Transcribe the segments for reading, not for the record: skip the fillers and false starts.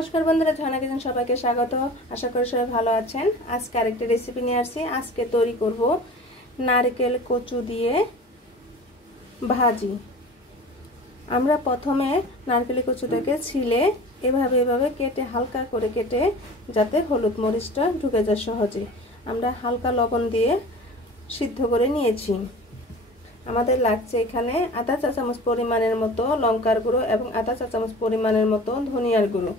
नमस्कार बंधुरा ঝর্ণা किचेन सबाइके स्वागत। आशा करी सबाई भालो आछेन। आजके आरेकटी रेसिपि निये आसछि। आजके तैरि करब नारकेल कचु दिये भाजी। आमरा प्रथमे नारकेल कचुटाके छिले एभाবে एभाবে केटे हालका करे केटे जाते हलुद मरिचटा ढुके যায় सहजे आमरा हालका लवण दिये सिद्ध करे नियेछि। আমাদের লাগছে এখানে আধা চা চামচ পরিমাণের মতো লঙ্কার গুঁড়ো এবং আধা চা চামচ পরিমাণের মতো ধনিয়ার গুঁড়ো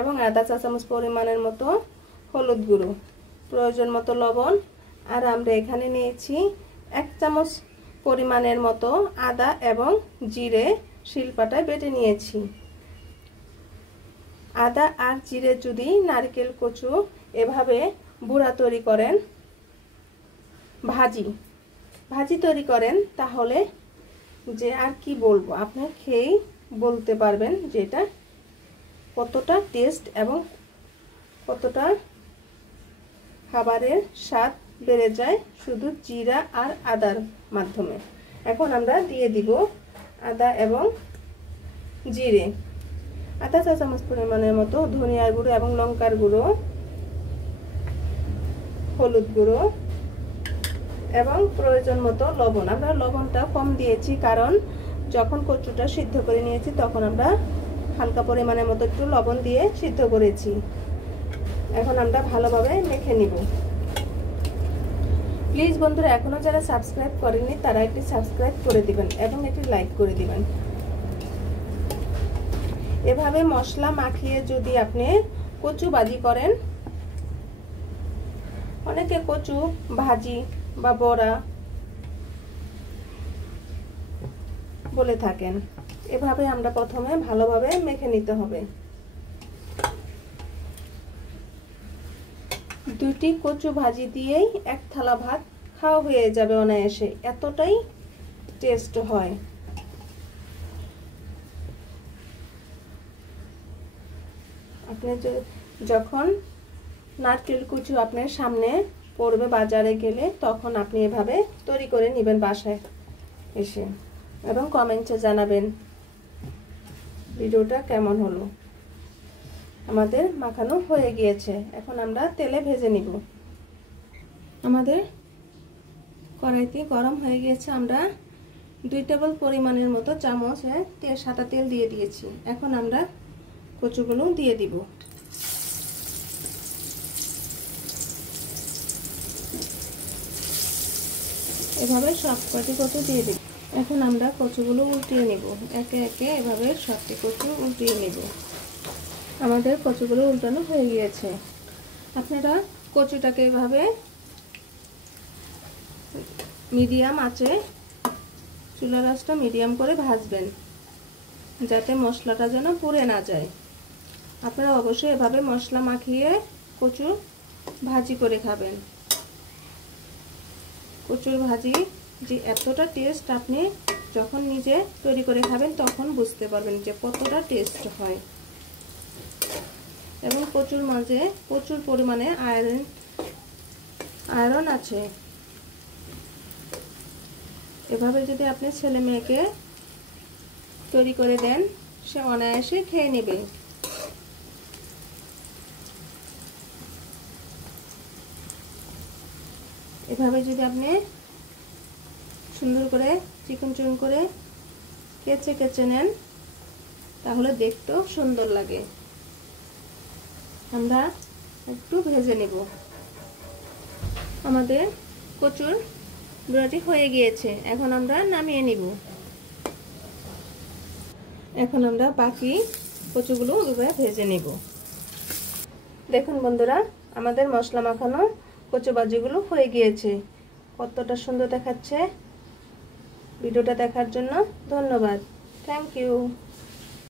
এবং আধা চা চামচ পরিমাণের মতো হলুদ গুঁড়ো, প্রয়োজন মতো লবণ। আর আমরা এখানে নিয়েছি 1 চামচ পরিমাণের মতো আদা এবং জিরে শিলপাটায় বেটে নিয়েছি। আদা আর জিরে যদি নারকেল কচু এভাবে বুড়া তৈরি করেন ভাজি তৈরি করেন তাহলে যে আর কি বলবো, আপনি খেয়েই বলতে পারবেন যে এটা কতটা টেস্ট এবং কতটা খাবারের স্বাদ বেড়ে যায় শুধু জিরা আর আদার মাধ্যমে। এখন আমরা দিয়ে দিব আদা এবং জিরে, আধা চা চামচ পরিমাণের মতো ধনিয়ার গুঁড়ো এবং লঙ্কার গুঁড়ো, হলুদ গুঁড়ো এবং প্রয়োজন মতো লবণ। আমরা লবণটা কম দিয়েছি কারণ যখন কচুটা সিদ্ধ করে নিয়েছি তখন আমরা হালকা পরিমাণের মতো একটু লবণ দিয়ে সিদ্ধ করেছি। এখন আমরা ভালোভাবে মেখে নিব। প্লিজ বন্ধুরা এখনো যারা সাবস্ক্রাইব করেননি তারা একটি সাবস্ক্রাইব করে দিবেন এবং একটি লাইক করে দিবেন। এভাবে মশলা মাখিয়ে যদি আপনি কচু ভাজি করেন, অনেকে কচু ভাজি বা বড়া বলে থাকেন। এভাবে আমরা প্রথমে ভালোভাবে মেখে নিতে হবে। দুটি কচু ভাজি দিয়েই এক থালা ভাত খাওয়া হয়ে যাবে অনায়াসে, এতটাই টেস্ট হয়। আপনি যখন নারকেল কচু আপনার সামনে পড়বে বাজারে গেলে তখন আপনি এভাবে তৈরি করে নেবেন বাসায় এসে এবং কমেন্টে জানাবেন ভিডিওটা কেমন হলো। আমাদের মাখানো হয়ে গিয়েছে, এখন আমরা তেলে ভেজে নিব। আমাদের কড়াইতে গরম হয়ে গিয়েছে, আমরা 2 টেবিল পরিমাণের মতো চামচে সাদা তেল দিয়ে দিয়েছি। এখন আমরা কচুগুলো দিয়ে দিব। এভাবে সব কটি কচু দিয়ে দিব। এখন আমরা কচুগুলো উল্টিয়ে নেব, একে একে এভাবে সবটি কচু উল্টিয়ে নেব। আমাদের কচুগুলো উল্টানো হয়ে গিয়েছে। আপনারা কচুটাকে এভাবে মিডিয়াম আঁচে চুলার আঁচটা মিডিয়াম করে ভাজবেন যাতে মশলাটা যেন পুড়ে না যায়। আপনারা অবশ্যই এভাবে মশলা মাখিয়ে কচু ভাজি করে খাবেন। কচুর ভাজি যে এতটা টেস্ট আপনি যখন নিজে তৈরি করে খাবেন তখন বুঝতে পারবেন যে কতটা টেস্ট হয়। এবং কচুর মাঝে প্রচুর পরিমাণে আয়রন আছে। এভাবে যদি আপনি ছেলে মেয়েকে তৈরি করে দেন সে অনায়াসে খেয়ে নেবে। এভাবে যদি আপনি সুন্দর করে চিকন চিকন করে কেচে কেচে নেন তাহলে দেখতেও সুন্দর লাগে। আমরা একটু ভেজে নেব। আমাদের কচুর বুড়াটি হয়ে গিয়েছে, এখন আমরা নামিয়ে নিব। এখন আমরা বাকি কচুগুলো এভাবে ভেজে নেব। দেখুন বন্ধুরা আমাদের মশলা মাখানো কচু ভাজিগুলো হয়ে গিয়েছে, কতটা সুন্দর দেখাচ্ছে। ভিডিওটা দেখার জন্য ধন্যবাদ। Thank you.